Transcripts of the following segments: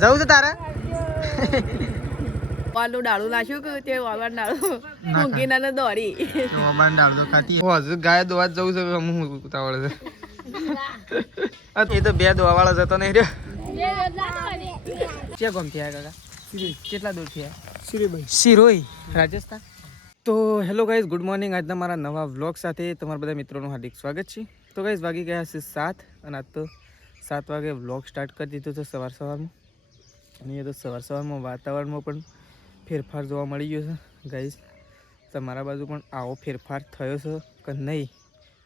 જવું છે તારે વાળું ડાળું નાખ્યું કે તે વાળું ડાળું ઊંઘી ના દોરી ડાળ તો ખાતી હજુ ગાય દોવા જવું છે હું ઉતાવળ છે એ તો બે દોવા વાળા જતો નહીં રહ્યો ક્યાં ગમ થયા કાકા કેટલા દૂર થયા સિરોઈ રાજસ્થાન તો હેલો ગાઈઝ ગુડ મોર્નિંગ આજના મારા નવા વ્લોગ સાથે તમારા બધા મિત્રોનું હાર્દિક સ્વાગત છે તો ગાઈઝ વાગી ગયા છે 7 અને આજ તો 7 વાગે વ્લોગ સ્ટાર્ટ કરી દીધો છે સવારમાં અને એ તો સવારમાં વાતાવરણમાં પણ ફેરફાર જોવા મળી ગયો છે ગાઈઝ તમારા બાજુ પણ આવો ફેરફાર થયો છે કે નહીં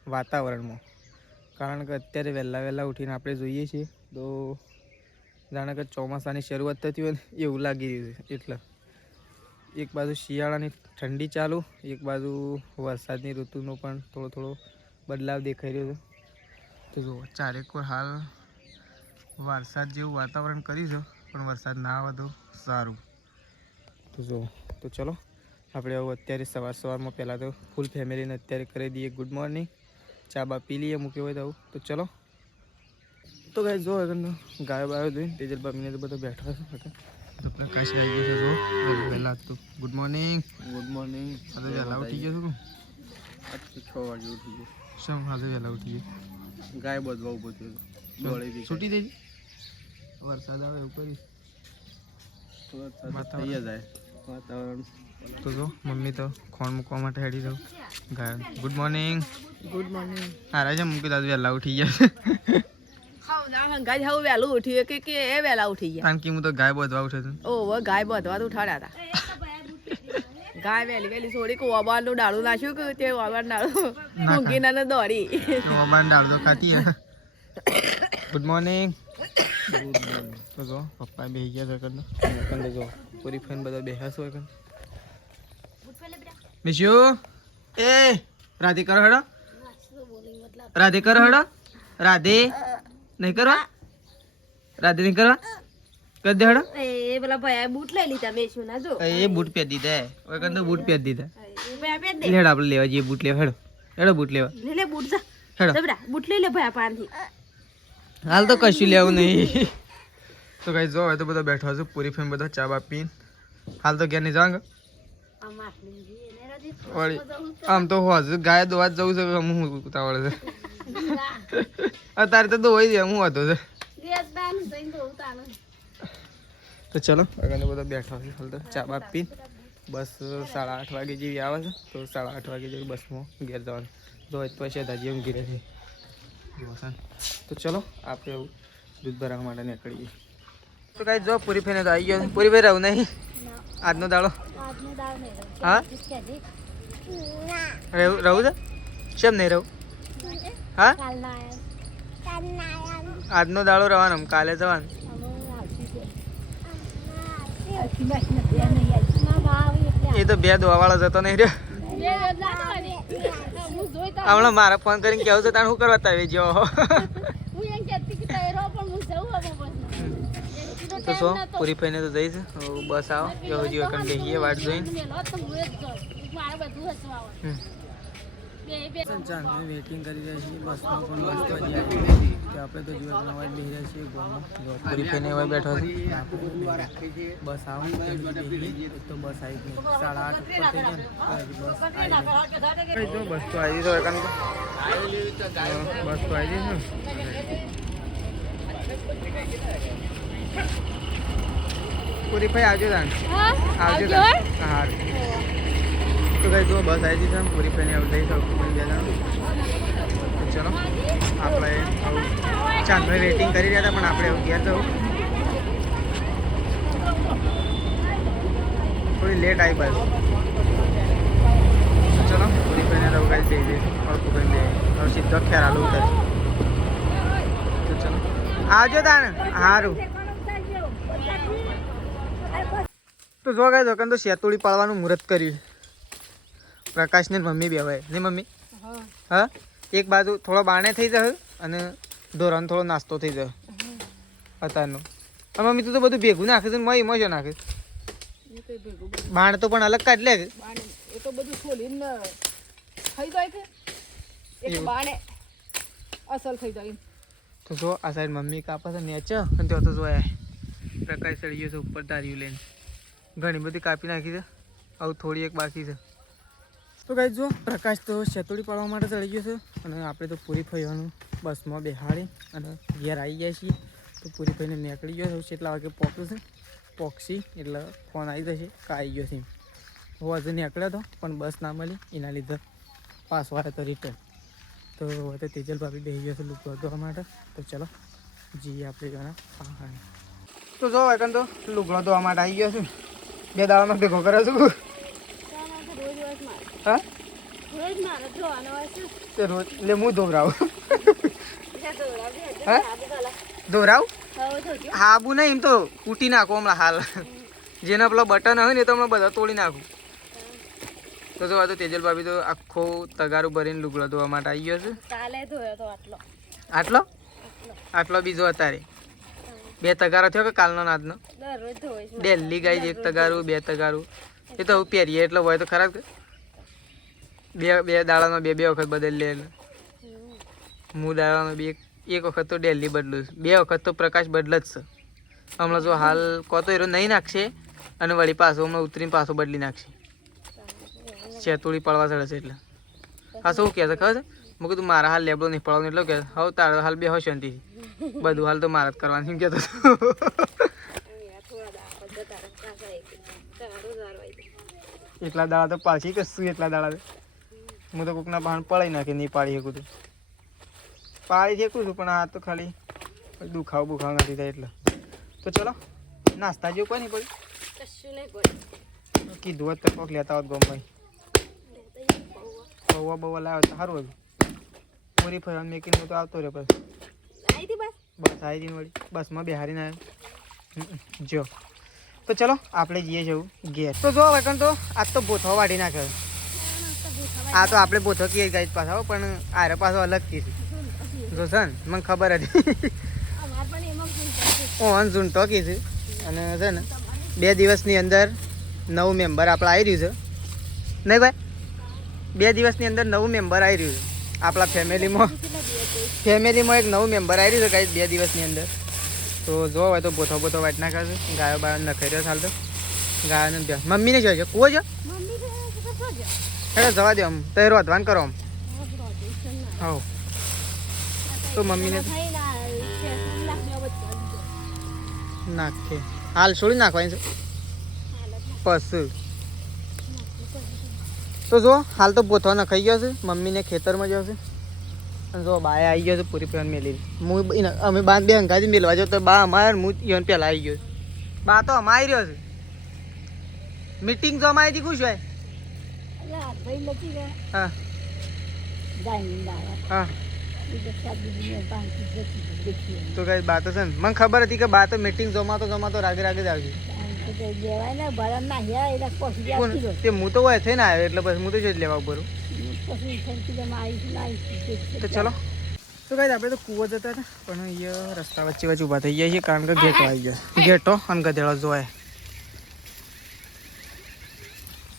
વાતાવરણમાં કારણ કે અત્યારે વહેલા ઉઠીને આપણે જોઈએ છીએ તો જાણે કે ચોમાસાની શરૂઆત થતી હોય ને એવું લાગી રહ્યું છે એટલે એક બાજુ શિયાળાની ઠંડી ચાલુ એક બાજુ વરસાદની ઋતુનો પણ થોડો બદલાવ દેખાઈ રહ્યો છે તો જુઓ ચારેક હાલ વરસાદ જેવું વાતાવરણ કર્યું છે પણ વરસાદ ના આવે તો સારું તો જુઓ તો ચલો આપણે હવે અત્યારે સવારમાં પહેલાં તો ફૂલ ફેમિલીને અત્યારે કરી દઈએ ગુડ મોર્નિંગ ચા બા પી લઈએ મૂક્યો હોય તો ચલો તો ગાય જો ગાયો બાયો જોઈને તેજલ બાપીને તો બધો બેઠા છે તો પ્રકાશ આવી ગયો છે જો પહેલાં તો ગુડ મોર્નિંગ આજે વહેલા ઉઠી ગયો છું આજથી 6 વાગે ઉઠી ગયો શું આજે વહેલા ઉઠી ગયો ગાય બધવા ઉભો થયો છૂટી દેજી વરસાદ આવે એવું કરી થઈ જાય વાતાવરણ તો જો મમ્મી તો ખોણ મૂકવા માટે હેડી જાઉં ગાય ગુડ મોર્નિંગ હારા છે મૂકી દાદુ વહેલા ઉઠી ગયા ગાય હવે વહેલું ઉઠ્યું કે એ વહેલા ઉઠી ગયા કારણ કે હું તો ગાય બધવા ઉઠે છે ઓહો ગાય બધવા તો ઉઠાડ્યા હતા ગાય વહેલી છોડી કોવાનું ડાળું નાખ્યું કે તે વાળું ડાળું ઊંઘી ના દોરી ડાળ તો ખાતી ગુડ મોર્નિંગ તો જો પપ્પા બેસી ગયા છે કંદ જો પૂરી ફેન બધા બેહાસો હોય મિશ્યુ એ રાધે કરો હડો રાધે કરો હડો રાધે નહીં કરવા રાધે નહીં કરવા કરી દે હડો એ પેલા ભાઈ બૂટ લઈ લીધા બેસું ના જો એ બૂટ પહેરી દીધા ઓય કંદ બૂટ પહેરી દીધા લેડ આપણે લેવા જઈએ બૂટ લેવા હેડો બૂટ લેવા લે બૂટ જા હેડો જબરા બૂટ લઈ લે ભાઈ પાનથી હાલ તો કશું લેવું નહીં તો ગાઈસ જો હવે તો બધા બેઠા છે પૂરી ફેમ બધા ચા બા પીને હાલ તો ઘેર નહીં જવાંગ આમ તો હજુ ગાય દોવા જવું છે હું ઉતાવળ છે અત્યારે તો દોવાઈ જાય હું હતો છે તો ચલો આગળ બધા બેઠા છે હાલ તો ચા બા પીને બસ 8:30 વાગે જેવી આવે છે તો 8:30 વાગે જેવી બસમાં ઘેર જવાનું તો પછી દાદી એમ ઘેરે છે તો ચલો આપણે દૂધ ભરાવવા માટે નીકળીએ તો કાંઈ જો પૂરી ફેને તો આવી ગયો પૂરી ભાઈ રહું નહીં આજનો દાડો હા રહું છે કેમ નહીં રહું હા આજનો દાડો રહેવાનો કાલે જવાનું એ તો બે દોવાવાળા જતો નહીં રહ્યો હમણાં મારા ફોન કરીને કેવું છે તારે શું કરવા તાવે જો તો શું પૂરી ફઈને તો જઈશ બસ આવો કે હજી વખત બેસીએ વાટ જોઈને વેટિંગ કરી રહ્યા છીએ બસમાં પણ બસ તો હજી આવી નથી તો આપણે તો જીવન અવાજ બેસી રહ્યા છીએ પૂરી ફઈને એવા બેઠો છે બસ આવો તો બસ આવી ગઈ 8:30 ઉપર થઈ ગયા બસ આવી જો બસ તો આવી તો બસ તો આવી છે પૂરી ભાઈ આવજો તાન આવજો હા તો કઈ જો બસ આવી છે પૂરી ભાઈને આવું લઈ શકું ચલો આપણે ચાંદભાઈ વેટિંગ કરી રહ્યા હતા પણ આપણે ઘેર જવું થોડી લેટ આવી બસ ચલો પૂરી ભાઈને રહું કાંઈ જઈ જઈશ અડકું ભાઈને હવે સીધો ખ્યાલ આલું ઉતર તો ચલો આવજો તાન સારું તો જો ગાય દોકાન તો શેતુળી પાડવાનું મુહૂર્ત કર્યું પ્રકાશને મમ્મી બે ભાઈ નહીં મમ્મી હા એક બાજુ થોડો બાણે થઈ જશે અને ધોરણ થોડો નાસ્તો થઈ જશે અત્યારનો મમ્મી તું તો બધું ભેગું નાખે છે મય મજો નાખે બાણ તો પણ અલગ કાઢ લે એ તો બધું ખોલીને થઈ જાય કે એક બાણે અસલ થઈ જાય તો જો આ સાઈડ મમ્મી કાપે છે નેચે અને ત્યાં તો જોયા પ્રકાશ ચડી ગયો છે ઉપર તારીયું લઈને. ઘણી બધી કાપી નાખી છે, આવું થોડી એક બાકી છે. તો ગાઈસ જો પ્રકાશ તો શેતોડી પાડવા માટે ચડી ગયો છે અને આપણે તો પૂરી ફઈવાનું બસમાં બેહાડી અને ઘેર આવી ગયા છીએ. તો પૂરી ફઈને નીકળી ગયો છે. કેટલા વાગે પહોંચ્યું છે પોક્ષી એટલે ફોન આવી જશે કે આવી ગયો છે. હું હજુ નીકળ્યો હતો પણ બસ ના મળી, એના લીધે પાછો આવ્યો તો રિટર્ન. તો હવે તો તેજલ ભાભી બેસી ગયો છે લુગડો ધોવા માટે. તો ચલો જઈએ આપણે જોના હા. તો જો એકન તો લુગડો ધોવા માટે આવી ગયો છું. 2 દાડામાં ભેગો કરે છું. હા તે રોજ એટલે હું ધોવરાવું. હા ધોવરાવું હાબુ નહીં એમ તો કૂટી નાખું હમણાં હાલ. જેના પેલા બટન હોય ને તો હમણાં બધા તોડી નાખું. તો જો તો તેજલ ભાભી તો આખો તગારું ભરીને લુગડો ધોવા માટે આવી ગયો છે. આટલો આટલો બીજો અત્યારે 2 તગારો થયો કે કાલનો નાદનો ડેલી ગાઈ 1 તગારું 2 તગારું એ તો પહેરીએ એટલે હોય તો ખરાબ કે 2 દાડામાં 2 વખત બદલી લે. એટલે હું દાડામાં 1 વખત તો ડેલી બદલું છું. 2 વખત તો પ્રકાશ બદલ જ છે. હમણાં જો હાલ કોતો એરો નહીં નાખશે અને વળી પાછો હમણાં ઉતરીને પાછો બદલી નાખશે. શેતોડી પડવા ચડે છે એટલે હા શું કહે છે ખબર છે? મેં કીધું મારા હાલ લેબડો નહીં પડવાનું એટલે કહે હવે તારે હાલ બે હોય શાંતિથી બધું હાલ તો મારા જ કરવાનું એમ કહેતો હતો. એટલા દાડા તો પાછી કશું એટલા દાડા હું તો કોકના બહાર પડાઈ નાખે નહીં પાડી શકું. તો પાડી શકું છું પણ આ તો ખાલી દુખાવ બુખાવ નથી થાય એટલે. તો ચલો નાસ્તા જેવું કોઈ નહીં પડ્યું કીધું હોત તો કોક લેતા હોત ગમભાઈ બહુ બહુ લાવ્યો તો સારું હતું. પૂરી ફરવાનું મેકીને તો આવતો રહ્યો બસ બસ આવી જઈને વળી બસમાં બેહારીને આવ્યો જો. તો ચલો આપણે જઈએ જવું ઘેર. તો જો વકન તો આજ તો બોથો વાઢી નાખ્યો. આ તો આપણે બોથો કહીએ ગાય પાછા પણ આરે પાછો અલગ કીધું જો છે ને મને ખબર હતી. ઓન ઝૂંટો કીધું અને છે ને 2 દિવસની અંદર 9 મેમ્બર આપણે આવી રહ્યું છે નહીં ભાઈ. 2 દિવસની અંદર 9 મેમ્બર આવી રહ્યું છે આપણા ફેમિલીમાં એક નવું મેમ્બર આવી રહ્યું છે ગાય 2 દિવસની અંદર. તો જો હોય તો બોથો બોથો વાટ નાખે છે. ગાયો બાયો નખાઈ રહ્યો ચાલ તો ગાયોને બે મમ્મીને જોઈએ છે કુવો છે એટલે જવા દો આમ તો રોધવાન કરો આમ. હા તો મમ્મીને નાખે હાલ છોડી નાખવાની છે પશુ. તો જો હાલ તો બોથો નખાઈ ગયો છે. મમ્મીને ખેતરમાં જશે અને જો બાએ આવી ગયો છે પૂરી પેન મેલી. હું અમે બા 2 અંગાથી મેળવા જાવ તો બા અમારે હું ઈવન પહેલાં આવી ગયો છું. બા તો અમારી રહ્યો છે મીટિંગ જો અમારી હતી ખુશ હોય. હા હા તો કઈ બા તો છે ને મને ખબર હતી કે બા તો મીટિંગ જમાતો રાગે રાગે જ આવશે. તે હું તો હોય થઈને આવ્યો એટલે બસ હું તો જ લેવા ઉપર. તો ચલો તો કઈ આપણે તો કૂવો જતા હતા પણ અહીંયા રસ્તા વચ્ચે ઊભા થઈ ગયા છીએ કારણ કે ગેટો આવી ગયા. ગેટો અને ગધેડો જોવાય.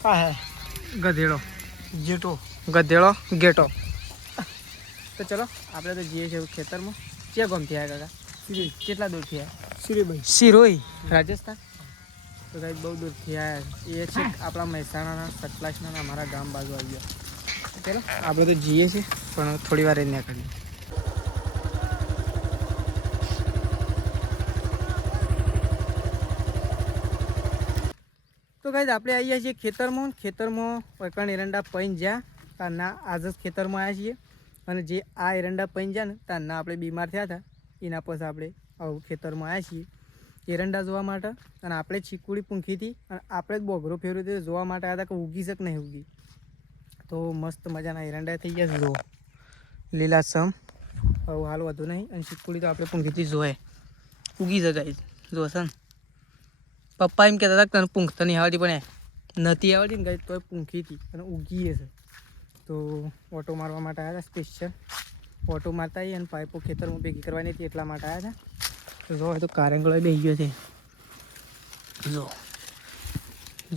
હા હે ગધેડો જેટો ગધેડો ગેટો. તો ચલો આપણે તો જઈએ છીએ ખેતરમાં. ક્યાં ગામથી આવ્યા કાકા? કેટલા દૂરથી આવ્યા? સિરોઈ રાજસ્થાન. તો કઈ બહુ દૂરથી આવ્યા એ છે આપણા મહેસાણાના સતલાસના અમારા ગામ બાજુ આવી ગયા. ચલો આપણે તો જઈએ છીએ પણ થોડી વાર એને કરીએ. તો ગાઈઝ આપણે આવી ગયા છીએ ખેતરમાં વૈકણ એરંડા પૈન જ્યાં તારના આજ જ ખેતરમાં આવ્યા છીએ. અને જે આ એરંડા પૈન જ્યાં ને તારના આપણે બીમાર થયા હતા એના પછી આપણે આવું ખેતરમાં આવ્યા છીએ એરંડા જોવા માટે. અને આપણે ચીકુડી પૂંખી હતી અને આપણે જ બોગરો ફેરવ્યું તે જોવા માટે આવ્યા હતા કે ઉગી શકે નહીં ઉગી. તો મસ્ત મજાના એરંડા થઈ ગયા છે જુઓ લીલાસમ. હવે હાલ વધુ નહીં અને ચીકુડી તો આપણે પૂંખીથી જોવાય ઉગી જગાય જોશે ને. પપ્પા એમ કહેતા હતા કે તને પૂંખતા નહીં આવડતી પણ નથી આવડતી ને ગાય તોય પૂંખીથી અને ઉગીએ છે. તો ઓટો મારવા માટે આવ્યા હતા સ્પેશિયલ. ઓટો મારતા આવીએ અને પાઇપો ખેતરમાં ભેગી કરવાની હતી એટલા માટે આવ્યા હતા. તો જો તો કારેંગળો બેસી ગયો છે જો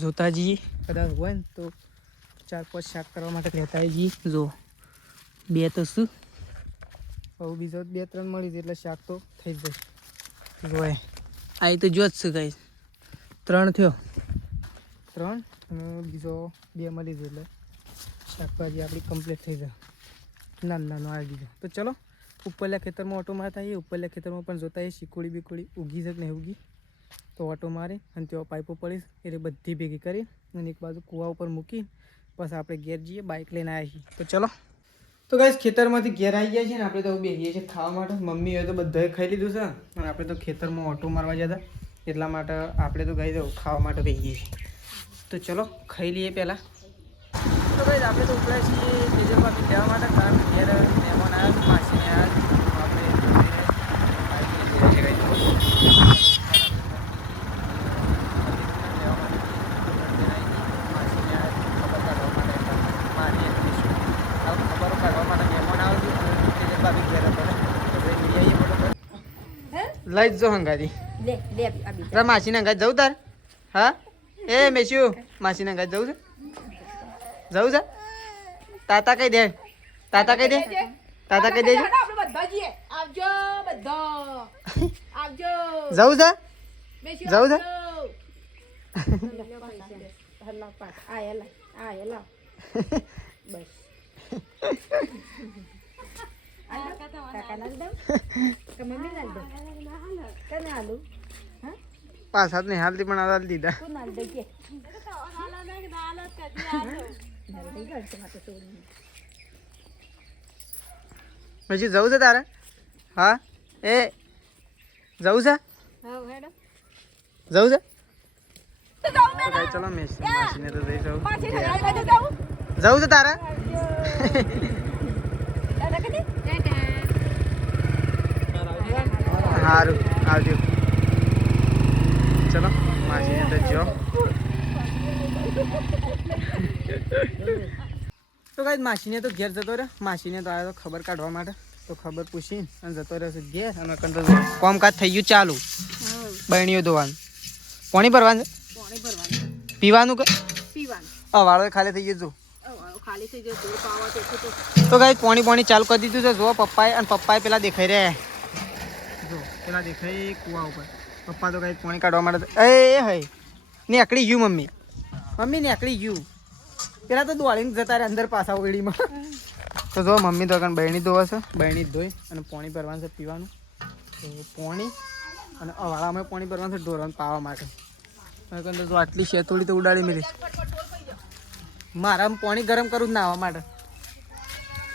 જોતા જઈએ કદાચ હોય ને તો 4-5 શાક કરવા માટે લેતા જઈએ. જો 2 તો શું હવે બીજો 2-3 મળી જાય એટલે શાક તો થઈ જાય. જોય આ તો જો જ છે ગાઈસ, 3 થયો, 3 અને બીજો 2 મળી જાય એટલે શાકભાજી આપણી કમ્પ્લીટ થઈ જાય. નાનું આવી ગયું. તો ચલો ઉપરલા ખેતરમાં ઓટો મારતા આવીએ. ઉપરલા ખેતરમાં પણ જોતા આવીએ શીકોડી બીકોડી ઉગી છે કે નહીં ઉગી. તો ઓટો મારી અને તેઓ પાઇપો પડી એટલે બધી ભેગી કરી અને એક બાજુ કૂવા ઉપર મૂકી પછી આપણે ઘેર જઈએ. બાઇક લઈને આવ્યા છીએ. તો ચલો. તો ગાઈસ ખેતરમાંથી ઘેર આવી ગયા છીએ ને આપણે તો બેસીએ છીએ ખાવા માટે. મમ્મી હોય તો બધાએ ખાઈ લીધું છે અને આપણે તો ખેતરમાં ઓટો મારવા જતા એટલા માટે આપણે તો ગાઈ દઉં ખાવા માટે બેસીએ છીએ. તો ચલો ખાઈ લઈએ પહેલાં. તો ગાઈસ આપણે તો ઉપડ્યા છીએ તેજલભાભી લેવા માટે, કારણ કે ઘેર મહેમાન આવ્યા, માસીને આવ્યા, આપણે લઈ જ જો હંગાતી માસીને હંગાત જવું તાર. હા એ મેસ્યુ માસીને હંગાત જવું છે, જવું છે. તાતા કઈ દે, તાતા કઈ દે, તાતા કઈ દેજો. જવું છે, જવું છે. પાછા જ નહીં હાલતી પણ હાલ દીધા. પછી જવું છે તારે? હા એ જવું છે, જવું છે. ચલો માસીને તો જઈ જવું છે તારે. સારું આવજો. ચલો માસીને તો જો. તો કાંઈ માસીને તો ઘેર જતો રહ્યો. માસીને તો આવ્યો ખબર કાઢવા માટે, તો ખબર પૂછીને અને જતો રહેશે ઘેર. અને કંતો કામકાજ થઈ ગયું ચાલુ. બરણીઓ ધોવાનું, પાણી ભરવાનું છે, પીવાનું કે વાળો ખાલી થઈ ગયો. તો કાંઈ પાણી ચાલુ કરી દીધું છે. જો પપ્પાએ, અને પપ્પાએ પેલા દેખાઈ રહ્યા, જો પેલા દેખાય કુવા ઉપર. પપ્પા તો કાંઈ પાણી કાઢવા માટે એ હઈ નીકળી ગયું. મમ્મી નીકળી ગયું. પેલા તો દોડીને જતા રહે અંદર પાછા ઓળીમાં. તો જો મમ્મી તો કારણ બહેણી ધોવા છે, બહેણી ધોઈ અને પાણી ભરવાનું છે પીવાનું. તો પાણી અને અવાળામાં પાણી ભરવાનું છે ઢોરાને પાવા માટે. તો આટલી શેતોડી તો ઉડાડી મેલી. મારા પાણી ગરમ કરું જ નાહવા માટે.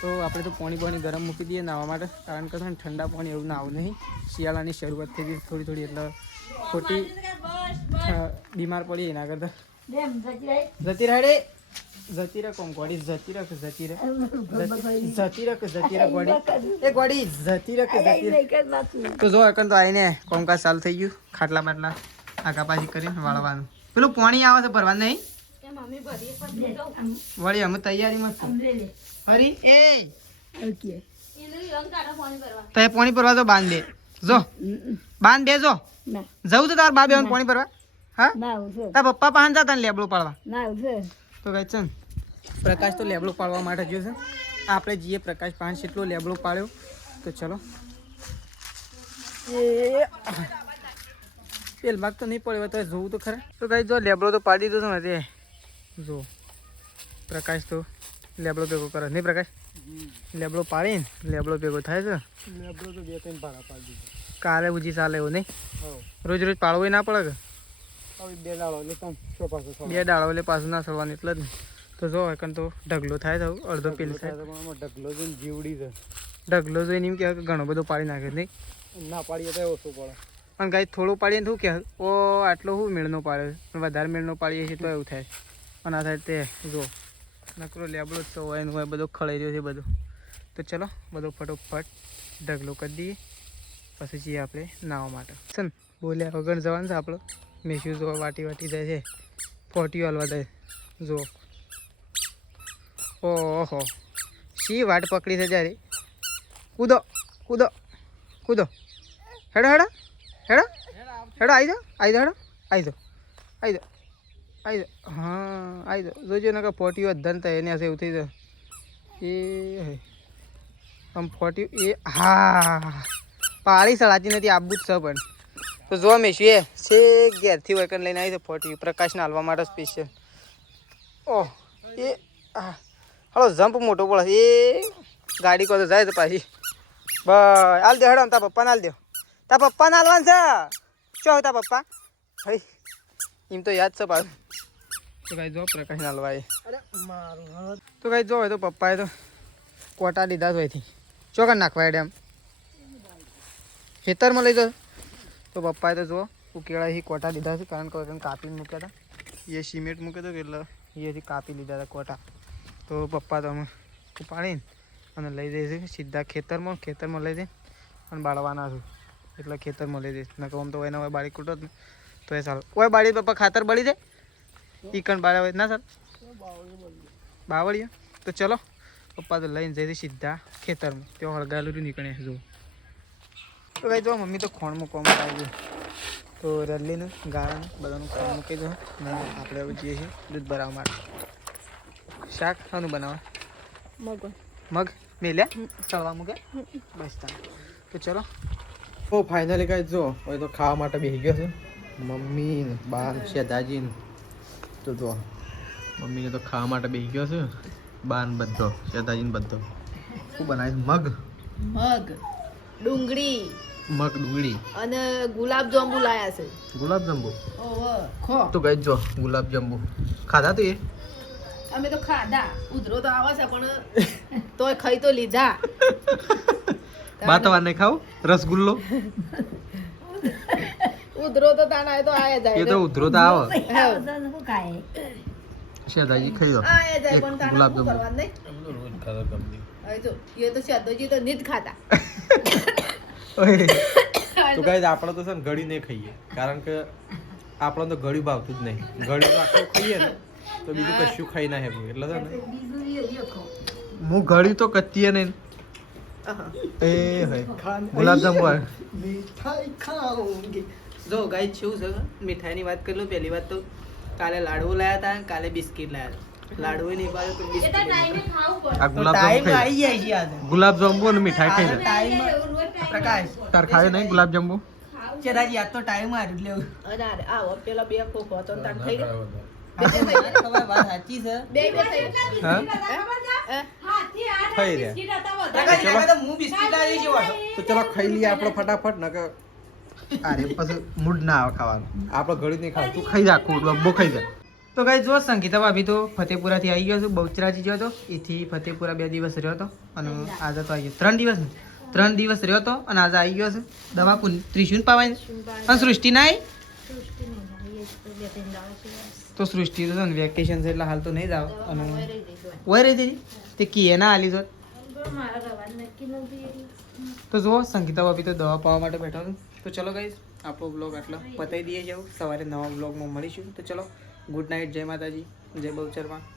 તો આપણે તો પાણી ગરમ મૂકી દઈએ નાહવા માટે, કારણ કે ઠંડા પાણી એવું નાહવું નહીં. શિયાળાની શરૂઆત થઈ ગઈ થોડી એટલે ખોટી બીમાર પડી એના કરતા જતી રહે. જતી રહે કોણ ગોડી, જતી રહે જતી રહે ગોડી, એ ગોડી જતી રહે. તો જો એકન તો આવીને કોમકાજ ચાલુ થઈ ગયું. ખાટલા બાટલા આગા પાછી કરીને વાળવાનું. પેલું પાણી આવે છે ભરવાનું નહીં વળી. અમે તૈયારીમાં છું. હરી એ તો પાણી ભરવા તો બાંધ દે. જો બાંધ દે. જો જવું તો તાર બા બેન પાણી ભરવા. હા તાર પપ્પા પાન જતા ને લેબડું પાડવા. તો કઈ છે પ્રકાશ તો લેબડું પાડવા માટે ગયો છે. આપણે જઈએ પ્રકાશ પાન જેટલો લેબડો પાડ્યો. તો ચલો. પેલ ભાગ તો નહીં પડ્યો તો જોવું તો ખરા. તો કઈ જો લેબડો તો પાડી દીધો છે ને. જો પ્રકાશ તો લેબડો ભેગો કરે નહીં. પ્રકાશ લેબડો પાડીને લેબડો ભેગો થાય છે. લેબડો તો 2-3 ભાડા પાડી દીધો. કાલે ઉજી ચાલે એવું નહીં. રોજ રોજ પાડવો ના પડે કે 2 દાડો એટલે પાછું ના ચડવાનું એટલે જ. તો જો એકન તો ઢગલો થાય તો અડધો પેલ ઢગલો જોઈને જીવડી છે. ઢગલો જોઈને એમ કહેવાય કે ઘણો બધો પાડી નાખે નહીં. ના પાડીએ તો ઓછું પડે. પણ કાંઈ થોડું પાડીએ શું કે ઓ આટલો શું મેળનો પાડે, વધારે મેળનો પાડીએ છીએ તો એવું થાય. અને આ સાઈડ તે જો નકરો લેબડો તો હોય ને હોય બધો ખળાઈ રહ્યો છે બધો. તો ચલો બધો ફટોફટ ઢગલો કરી દઈએ પછી જઈએ આપણે નાહવા માટે. છે ને બોલ્યા વગર જવાનું છે આપણો. મેસ્યુ જો વાટી જાય છે, ફોટીઓ હાલવા જાય. જો ઓહો શી વાટ પકડી છે જ્યારે. કૂદો કૂદો કૂદો. હેડો હેડો હેડો હેડો આવી જાઓ આવી જાઓ આવી જાઓ આવી જાઓ. હા આવી જાઓ. જોજો ને કે ફોટીઓ ધન થાય એને એવું થઈ જાય. એ આમ 40 એ હા પાળી સળાતી નથી આબુ જ છે પણ તો જો મેશી એ છે ઘેરથી વૈકન લઈને આવી છે 40 પ્રકાશને હાલવા માટે સ્પેશિયલ ઓહ એ હલો જમ્પ મોટો પડે એ ગાડી કો તો જાય તો પાછી બસ હાલ દે હેડો તા પપ્પાને હાલ દો તા પપ્પાને હાલવાનું છે શું હોય તા પપ્પા ભાઈ એમ તો યાદ છે પાછું તો કાંઈ જો પ્રકાશને હાલવા એ તો કાંઈ જો હોય તો પપ્પાએ તો કોટા લીધા જ હોયથી ચોકન નાખવા એડે એમ ખેતરમાં લઈ જાઓ તો પપ્પાએ તો જો ઉકેળાથી કોટા લીધા છે કારણ કે કાપીને મૂક્યા હતા એ સિમેન્ટ મૂક્યો હતો કે એટલે એથી કાપી લીધા હતા કોટા તો પપ્પા તો અમે ઉપાડીને અને લઈ જઈશું સીધા ખેતરમાં લઈ જઈને અને બાળવાના છું એટલે ખેતરમાં લઈ જઈશ નકર આમ તો એના હોય બાળી કૂટો જ ને તો એ સારું ઓય બાળી પપ્પા ખાતર બળી જાય ઈ કણ બાળા હોય ના સર બાવળીએ તો ચલો પપ્પા તો લઈને જઈશું સીધા ખેતરમાં ત્યાં હળગાયેલું નીકળે જો તો કઈ જો મમ્મી તો ખોણમાં કોમ આવી ગયું તો રલીનું ગાળાનું બધાનું કોમ મૂકી દો ને આપણે હવે જઈએ છીએ દૂધ ભરાવવા માટે શાક શાનું બનાવવા મગ મેલ્યા ચડવા મૂકે બસ તો ચલો તો ફાઇનલી કાંઈ જો હવે તો ખાવા માટે બેસી ગયો છે મમ્મી ને બા દાદાજી ને તો જો મમ્મીને તો ખાવા માટે બેસી ગયો છે બા ને બધો દાદાજી ને બધો શું બનાવીશ મગ ડુંગળી મગ ડુંગળી અને ગુલાબ જાંબુ લાયા છે ગુલાબ જાંબુ ખો તો કઈ જો ગુલાબ જાંબુ ખાધા તું એ અમે તો ખાધા ઉધરો તો આવે છે પણ તોય ખાઈ તો લીધા બા તો નહીં ખાવ રસગુલ્લો ઉધરો તો તાના તો આયા જાય એ તો ઉધરો તો આવે શું ખાય દાદાજી ખાઈ દો આયા જાય એક પણ તાના ગુલાબ શું જાંબુ કરવાનું નહીં હવે જો એ તો શાદોજી તો નીત ખાતા તો ગાઈસ આપણે તો છે ને ઘડી નહીં ખાઈએ કારણ કે આપણને તો ઘડી ભાવતું જ નહીં ઘડી તો આખું ખાઈએ ને તો બીજું કશું ખાઈ ના હેવું એટલે છે ને હું ઘડી તો કત્તીએ નહીં એ હોય ગુલાબજાંબુ મીઠાઈ ખાઉંગી જો ગાઈ શું છે મીઠાઈની વાત કરી લો પહેલી વાત તો કાલે લાડુ લાયા હતા કાલે બિસ્કિટ લાયા હતા લાડુ નહીં પાડે તો બિસ્કિટ આ ગુલાબજાંબુ ખાઈ જાય છે યાદ ગુલાબજાંબુ અને મીઠાઈ ખાઈ લે ટાઈમ પ્રકાશ તાર ખાય નહીં ગુલાબજાંબુ છે રાજી યાદ તો ટાઈમ આવ્યો એટલે અને આ પેલા બે ખોખો હતો ને તાન ખાઈ ગયા ખબર વાત સાચી છે બે થઈ હા ખાઈ રહ્યા પ્રકાશ યાર તો હું બિસ્કિટ લાવી છે વાટો તો ચલો ખાઈ લઈએ આપણે ફટાફટ નકર અરે પછી મૂડ ના આવે ખાવાનું આપણે ઘડી નહીં ખાવ તું ખાઈ જા ખોટ બહુ ખાઈ જા તો ગાઈ જો સંગીતા ભાભી તો ફતેપુરાથી આવી ગયો છું બહુચરાજી ગયો હતો એથી ફતેપુરા 2 દિવસ રહ્યો હતો અને આજે તો આવી ગયો 3 દિવસ રહ્યો હતો અને આજે આવી ગયો છે દવા ત્રિશુન પાવાની અને સૃષ્ટિ ના આવી તો સૃષ્ટિ તો વેકેશન છે એટલે હાલ તો નહીં જ આવે અને ઓય રહી દીધી તે કીએ ના હાલી જો તો જુઓ સંગીતા ભાભી તો દવા પાવા માટે બેઠા છું તો ચલો ગાઈસ આપણો બ્લોગ આટલો પતાવી દઈએ જાવ સવારે નવા બ્લોગમાં મળીશું તો ચલો ગુડ નાઇટ જય માતાજી જય બહુચરમાં